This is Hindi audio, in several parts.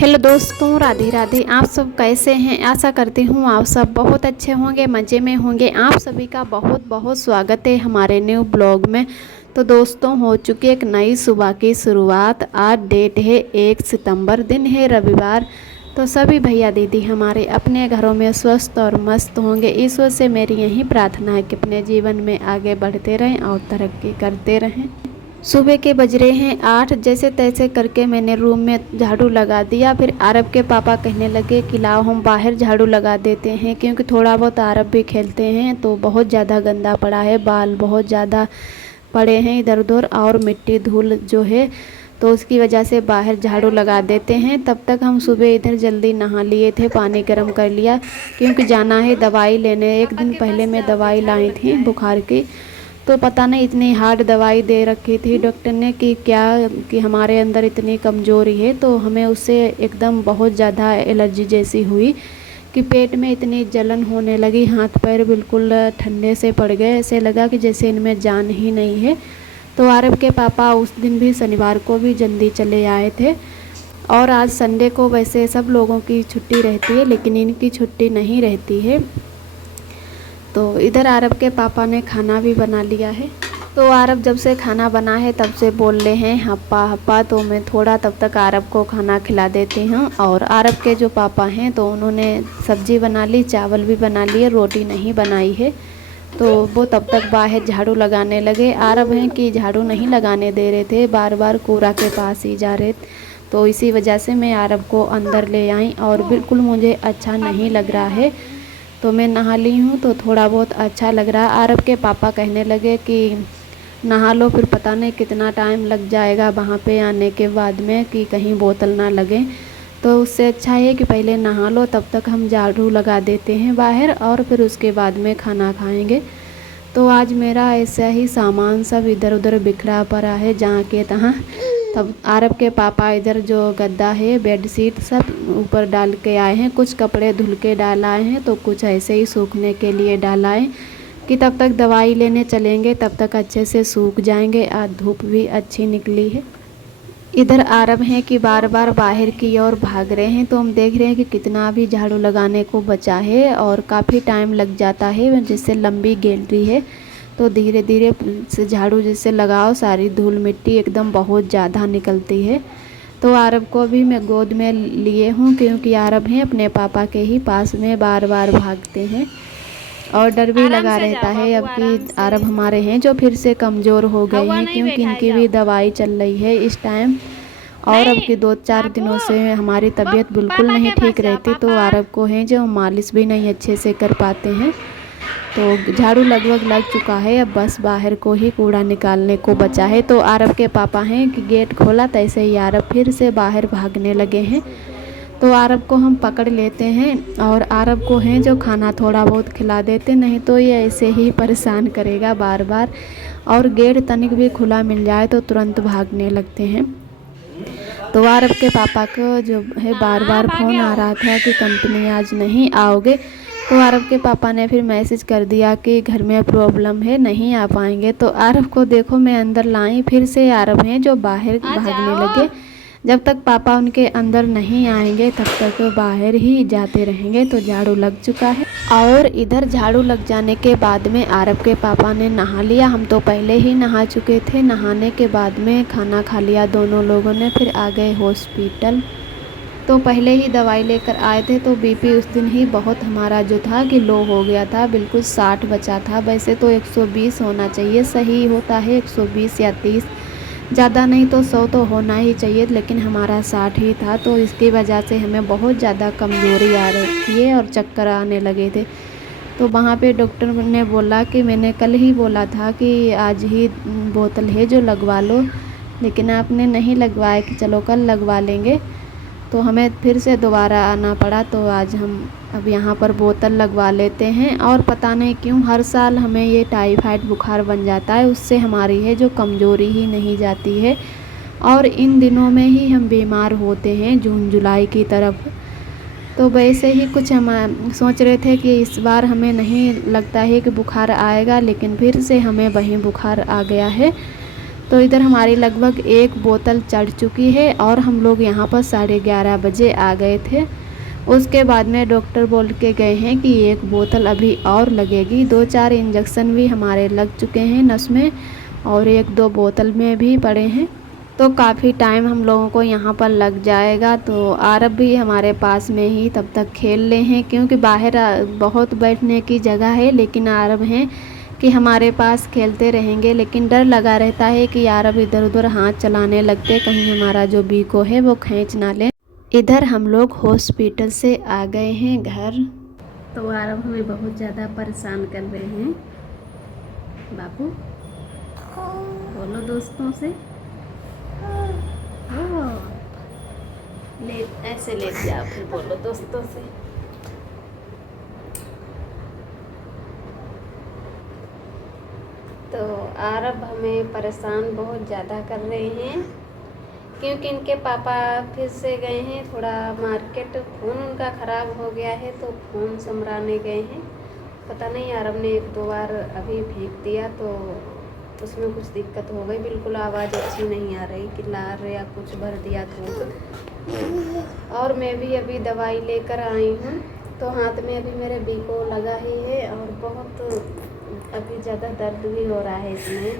हेलो दोस्तों, राधे राधे। आप सब कैसे हैं? आशा करती हूँ आप सब बहुत अच्छे होंगे, मज़े में होंगे। आप सभी का बहुत बहुत स्वागत है हमारे न्यू ब्लॉग में। तो दोस्तों, हो चुकी एक नई सुबह की शुरुआत। आज डेट है 1 सितंबर, दिन है रविवार। तो सभी भैया दीदी हमारे अपने घरों में स्वस्थ और मस्त होंगे। ईश्वर से मेरी यही प्रार्थना है कि अपने जीवन में आगे बढ़ते रहें और तरक्की करते रहें। सुबह के बज रहे हैं 8। जैसे तैसे करके मैंने रूम में झाड़ू लगा दिया। फिर आरब के पापा कहने लगे कि लाओ हम बाहर झाड़ू लगा देते हैं, क्योंकि थोड़ा बहुत आरब भी खेलते हैं तो बहुत ज़्यादा गंदा पड़ा है, बाल बहुत ज़्यादा पड़े हैं इधर उधर और मिट्टी धूल जो है, तो उसकी वजह से बाहर झाड़ू लगा देते हैं। तब तक हम सुबह इधर जल्दी नहा लिए थे, पानी गर्म कर लिया क्योंकि जाना है दवाई लेने। एक दिन पहले मैं दवाई लाई थी बुखार की, तो पता नहीं इतनी हार्ड दवाई दे रखी थी डॉक्टर ने कि हमारे अंदर इतनी कमज़ोरी है। तो हमें उससे एकदम बहुत ज़्यादा एलर्जी जैसी हुई कि पेट में इतनी जलन होने लगी, हाथ पैर बिल्कुल ठंडे से पड़ गए, ऐसे लगा कि जैसे इनमें जान ही नहीं है। तो आरब के पापा उस दिन भी शनिवार को भी जल्दी चले आए थे और आज संडे को वैसे सब लोगों की छुट्टी रहती है लेकिन इनकी छुट्टी नहीं रहती है। तो इधर आरब के पापा ने खाना भी बना लिया है। तो आरब जब से खाना बना है तब से बोल रहे हैं हप्पा हप्पा, तो मैं थोड़ा तब तक आरब को खाना खिला देती हूँ। और आरब के जो पापा हैं तो उन्होंने सब्जी बना ली, चावल भी बना लिए, रोटी नहीं बनाई है। तो वो तब तक बाहर झाड़ू लगाने लगे। आरब हैं कि झाड़ू नहीं लगाने दे रहे थे, बार बार कूड़ा के पास ही जा रहे। तो इसी वजह से मैं आरब को अंदर ले आई और बिल्कुल मुझे अच्छा नहीं लग रहा है। तो मैं नहा ली हूँ तो थोड़ा बहुत अच्छा लग रहा है। आरब के पापा कहने लगे कि नहा लो, फिर पता नहीं कितना टाइम लग जाएगा वहाँ पे आने के बाद में कि कहीं बोतल ना लगे। तो उससे अच्छा है कि पहले नहा लो, तब तक हम झाड़ू लगा देते हैं बाहर और फिर उसके बाद में खाना खाएंगे। तो आज मेरा ऐसा ही सामान सब इधर उधर बिखरा पड़ा है जहाँ के तहाँ। तब आरब के पापा इधर जो गद्दा है, बेडशीट सब ऊपर डाल के आए हैं। कुछ कपड़े धुल के डाल आए हैं तो कुछ ऐसे ही सूखने के लिए डाल आए कि तब तक दवाई लेने चलेंगे तब तक अच्छे से सूख जाएंगे। आज धूप भी अच्छी निकली है। इधर आरब हैं कि बार बार बाहर की ओर भाग रहे हैं, तो हम देख रहे हैं कि कितना भी झाड़ू लगाने को बचा है और काफ़ी टाइम लग जाता है, जिससे लंबी गैलरी है। तो धीरे धीरे से झाड़ू जिससे लगाओ सारी धूल मिट्टी एकदम बहुत ज़्यादा निकलती है। तो आरब को भी मैं गोद में लिए हूँ क्योंकि आरब हैं अपने पापा के ही पास में बार बार भागते हैं और डर भी लगा रहता है अब कि आरब हमारे हैं जो फिर से कमज़ोर हो गए हैं, क्योंकि इनकी भी दवाई चल रही है इस टाइम। और अब की 2-4 दिनों से हमारी तबीयत बिल्कुल नहीं ठीक रहती, तो आरब को हैं जो मालिश भी नहीं अच्छे से कर पाते हैं। तो झाड़ू लगभग लग चुका है, अब बस बाहर को ही कूड़ा निकालने को बचा है। तो आरब के पापा हैं कि गेट खोला तैसे ही आरब फिर से बाहर भागने लगे हैं। तो आरब को हम पकड़ लेते हैं और आरब को हैं जो खाना थोड़ा बहुत खिला देते, नहीं तो ये ऐसे ही परेशान करेगा बार बार। और गेट तनिक भी खुला मिल जाए तो तुरंत भागने लगते हैं। तो आरब के पापा को जो है बार बार फ़ोन आ रहा था कि कंपनी आज नहीं आओगे। तो आरब के पापा ने फिर मैसेज कर दिया कि घर में प्रॉब्लम है, नहीं आ पाएंगे। तो आरब को देखो मैं अंदर लाई, फिर से आरब हैं जो बाहर भागने लगे। जब तक पापा उनके अंदर नहीं आएंगे तब तक बाहर ही जाते रहेंगे। तो झाड़ू लग चुका है और इधर झाड़ू लग जाने के बाद में आरब के पापा ने नहा लिया। हम तो पहले ही नहा चुके थे। नहाने के बाद में खाना खा लिया दोनों लोगों ने, फिर आ गए हॉस्पिटल। तो पहले ही दवाई लेकर आए थे। तो बीपी उस दिन ही बहुत हमारा जो था कि लो हो गया था, बिल्कुल 60 बचा था। वैसे तो 120 होना चाहिए, सही होता है 120 या 30, ज़्यादा नहीं तो 100 तो होना ही चाहिए, लेकिन हमारा 60 ही था। तो इसकी वजह से हमें बहुत ज़्यादा कमज़ोरी आ रही है और चक्कर आने लगे थे। तो वहाँ पे डॉक्टर ने बोला कि मैंने कल ही बोला था कि आज ही बोतल है जो लगवा लो, लेकिन आपने नहीं लगवाया कि चलो कल लगवा लेंगे। तो हमें फिर से दोबारा आना पड़ा। तो आज हम अब यहाँ पर बोतल लगवा लेते हैं। और पता नहीं क्यों हर साल हमें ये टाइफाइड बुखार बन जाता है, उससे हमारी है जो कमज़ोरी ही नहीं जाती है और इन दिनों में ही हम बीमार होते हैं, जून जुलाई की तरफ। तो वैसे ही कुछ हम सोच रहे थे कि इस बार हमें नहीं लगता है कि बुखार आएगा, लेकिन फिर से हमें वही बुखार आ गया है। तो इधर हमारी लगभग 1 बोतल चढ़ चुकी है और हम लोग यहाँ पर 11:30 बजे आ गए थे। उसके बाद में डॉक्टर बोल के गए हैं कि 1 बोतल अभी और लगेगी। 2-4 इंजेक्शन भी हमारे लग चुके हैं नस में और 1-2 बोतल में भी पड़े हैं, तो काफ़ी टाइम हम लोगों को यहाँ पर लग जाएगा। तो आरब भी हमारे पास में ही तब तक खेल ले हैं, क्योंकि बाहर बहुत बैठने की जगह है, लेकिन आरब हैं कि हमारे पास खेलते रहेंगे। लेकिन डर लगा रहता है कि आरब इधर उधर हाथ चलाने लगते, कहीं हमारा जो बीको है वो खींच ना ले। इधर हम लोग हॉस्पिटल से आ गए हैं घर। तो आरब हमें बहुत ज़्यादा परेशान कर रहे हैं। बाबू बोलो दोस्तों से, ले ऐसे लेट जाओ, फिर बोलो दोस्तों से। तो आरब हमें परेशान बहुत ज़्यादा कर रहे हैं, क्योंकि इनके पापा फिर से गए हैं थोड़ा मार्केट। फ़ोन उनका ख़राब हो गया है तो फ़ोन संभराने गए हैं। पता नहीं आरब ने 1-2 बार अभी फेंक दिया तो उसमें कुछ दिक्कत हो गई, बिल्कुल आवाज़ अच्छी नहीं आ रही, किल्लार या कुछ भर दिया थूक। और मैं भी अभी दवाई लेकर आई हूँ, तो हाथ में अभी मेरे बीको लगा ही है और बहुत अभी ज़्यादा दर्द भी हो रहा है इसमें।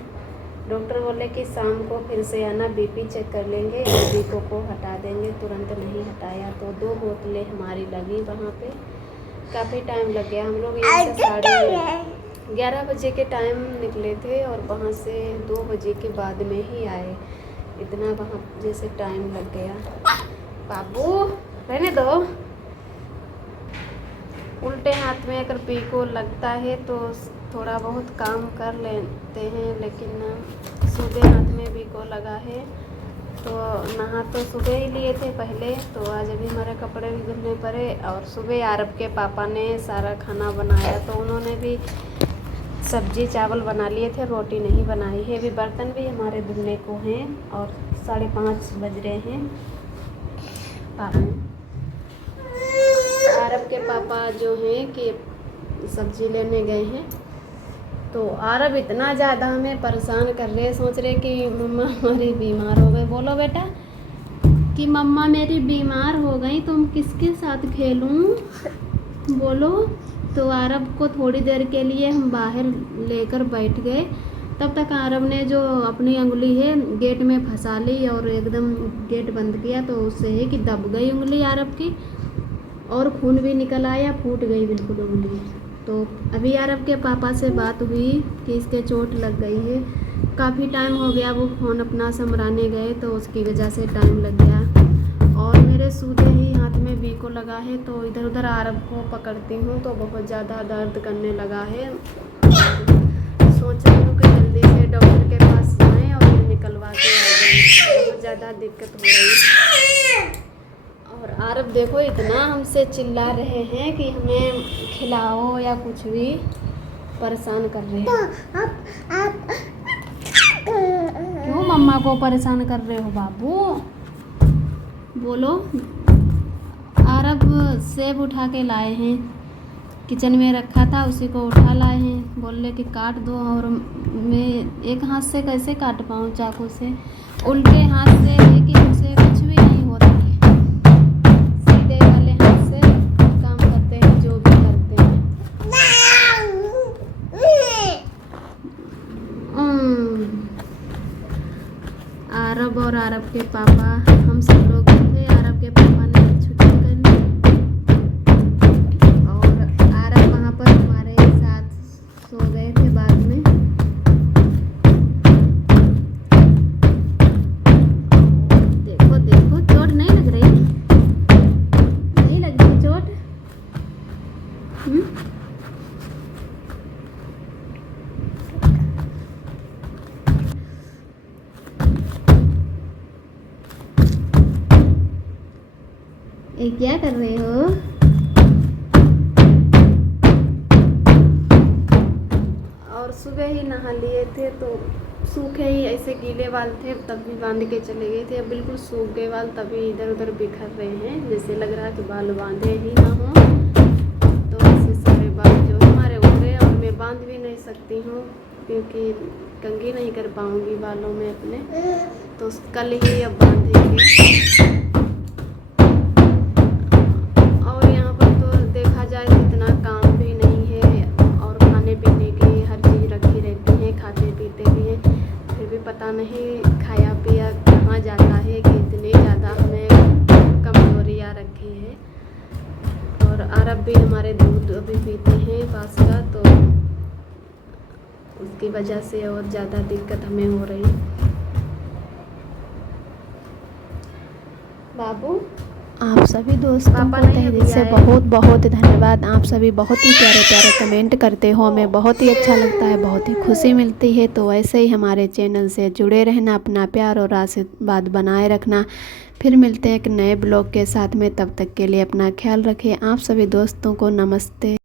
डॉक्टर बोले कि शाम को फिर से आना, बीपी चेक कर लेंगे, बीको को हटा देंगे। तुरंत नहीं हटाया तो 2 बोतलें हमारी लगी वहाँ पे, काफ़ी टाइम लग गया। हम लोग यहाँ से 11:30 बजे के टाइम निकले थे और वहाँ से 2 बजे के बाद में ही आए। इतना वहाँ जैसे टाइम लग गया। बाबू रहने दो। उल्टे हाथ में अगर बीको लगता है तो थोड़ा बहुत काम कर लेते हैं, लेकिन सीधे हाथ में बीको लगा है। तो नहा तो सुबह ही लिए थे पहले, तो आज अभी हमारे कपड़े भी धुलने पड़े। और सुबह आरब के पापा ने सारा खाना बनाया, तो उन्होंने भी सब्जी चावल बना लिए थे, रोटी नहीं बनाई है। अभी बर्तन भी हमारे धुलने को हैं और 5:30 बज रहे हैं। आरब के पापा जो हैं कि सब्जी लेने गए हैं, तो आरब इतना ज़्यादा हमें परेशान कर रहे हैं। सोच रहे कि मम्मा हमारी बीमार हो गई। बोलो बेटा कि मम्मा मेरी बीमार हो गई, तुम किसके साथ खेलूं, बोलो। तो आरब को थोड़ी देर के लिए हम बाहर लेकर बैठ गए। तब तक आरब ने जो अपनी उंगली है गेट में फंसा ली और एकदम गेट बंद किया, तो उससे है कि दब गई उंगली आरब की और खून भी निकल आया, फूट गई बिल्कुल उंगली। तो अभी आरब के पापा से बात हुई कि इसके चोट लग गई है। काफ़ी टाइम हो गया, वो फ़ोन अपना संभराने गए तो उसकी वजह से टाइम लग गया। और मेरे सूधे ही हाथ में बीको लगा है, तो इधर उधर आरब को पकड़ती हूँ तो बहुत ज़्यादा दर्द करने लगा है। सोच रही हूँ कि जल्दी से डॉक्टर के पास जाएँ और निकलवा के आ जाएँ, बहुत ज़्यादा दिक्कत हो रही है। और आरब देखो इतना हमसे चिल्ला रहे हैं कि हमें खिलाओ या कुछ भी, परेशान कर रहे हैं। क्यों मम्मा को परेशान कर रहे हो बाबू, बोलो। आरब सेब उठा के लाए हैं, किचन में रखा था उसी को उठा लाए हैं। बोल रहे कि काट दो, और मैं एक हाथ से कैसे काट पाऊँ चाकू से, उल्टे हाथ से है कि हमसे कुछ भी नहीं होता है, सीधे वाले हाथ से काम करते हैं जो भी करते हैं। आरब और आरब के पापा हम सब लोग थे। आरब के पापा ने छुट्टी कर ली और आरब वहाँ पर हमारे साथ सो गए थे बाद में। देखो देखो चोट नहीं लग रही, नहीं लग रही चोट। ये क्या कर रहे हो? और सुबह ही नहा लिए थे तो सूखे ही ऐसे गीले बाल थे, तब भी बांध के चले गए थे। अब बिल्कुल सूख गए बाल, तभी इधर उधर बिखर रहे हैं, जैसे लग रहा है कि बाल बांधे ही ना हो। तो ऐसे सारे बाल जो हमारे उड़ गए और मैं बांध भी नहीं सकती हूँ, क्योंकि कंघी नहीं कर पाऊँगी बालों में अपने, तो कल ही अब बांधेंगे। और यहाँ पर तो देखा जाए तो इतना काम भी नहीं है, और खाने पीने की हर चीज़ रखी रहती है, खाते पीते भी हैं, फिर भी पता नहीं खाया पिया कहाँ जाता है कि इतनी ज़्यादा हमें कमजोरियाँ रखी है। और अरब भी हमारे दूध अभी पीते हैं पास का, तो उसकी वजह से और ज़्यादा दिक्कत हमें हो रही। बाबू, आप सभी दोस्तों को तहे दिल से बहुत बहुत धन्यवाद। आप सभी बहुत ही प्यारे प्यारे कमेंट करते हो, हमें बहुत ही अच्छा लगता है, बहुत ही खुशी मिलती है। तो ऐसे ही हमारे चैनल से जुड़े रहना, अपना प्यार और आशीर्वाद बनाए रखना। फिर मिलते हैं एक नए ब्लॉग के साथ में, तब तक के लिए अपना ख्याल रखें। आप सभी दोस्तों को नमस्ते।